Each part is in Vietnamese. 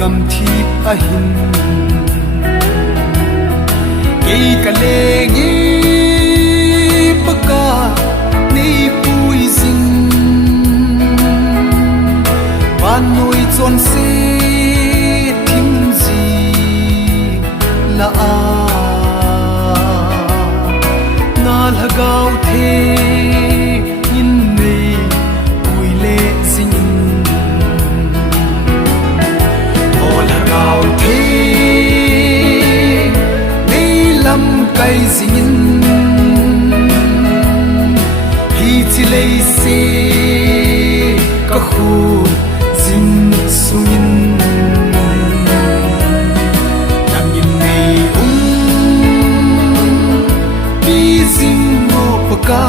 cầm thi a hin kei ka le ngi paka nei pui zing ban noi chon se thim ji la a na lagau the in nei pui le zing kai zingin hi chi lei se ka khu zin sungin nam yin nei bi zing mo paka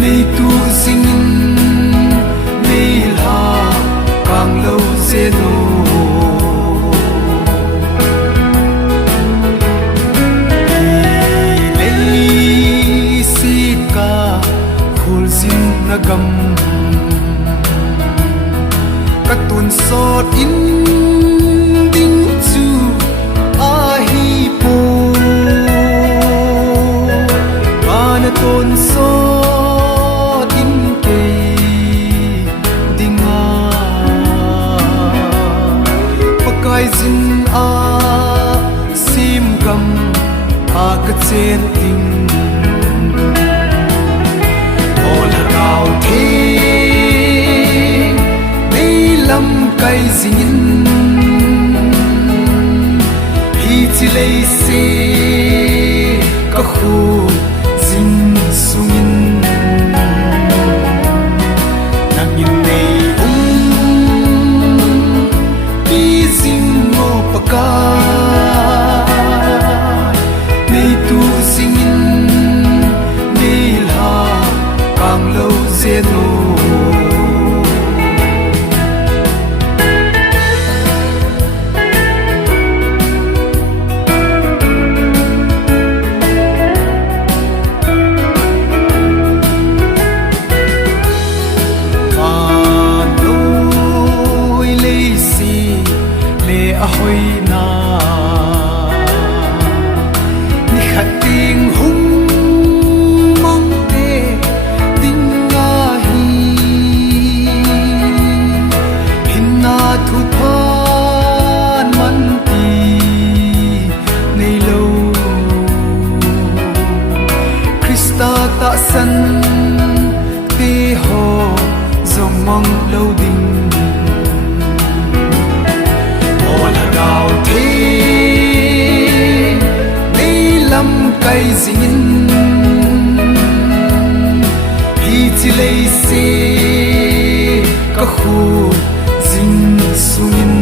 nei tu zingin nei la kang lo zeno nagam katun sot in ding chu a hi po manaton sot in ke dinga pakai zin a sim gam a ka chen ding kai zingin hi chi lei se ka khu zin sungin nang yin nei bi zing mo paka nei tu zingin nei la kang lo zeno ahoy na ni khating hung mong te ding nga hi hinna thu phan man ti nei lo Krista ta san te ho zong mong lo ding kai zingin hi chi lei se ka khu zin sungin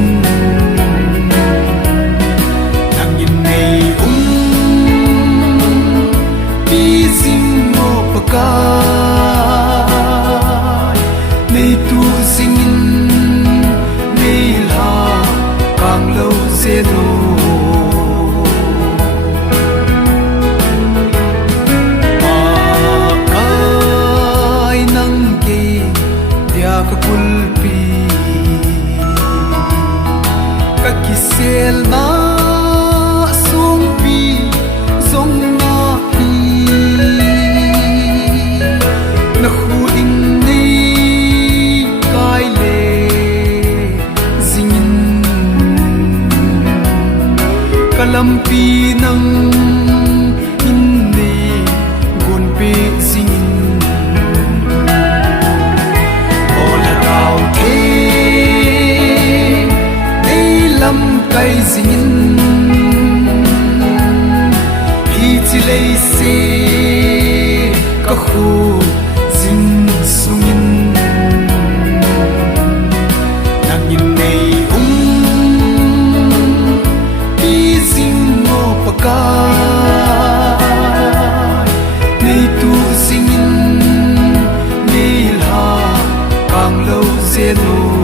nang yin nei bi zing mo paka nei tu zingin nei la kang lo zeno kulpi ka kisel na sung pi song na hi na khu in nei kai le zingin kalampi nang in nei gon pe zingin kai zingin hi chi lei se ka khu zin sungin nang yin nei bi zing mo nu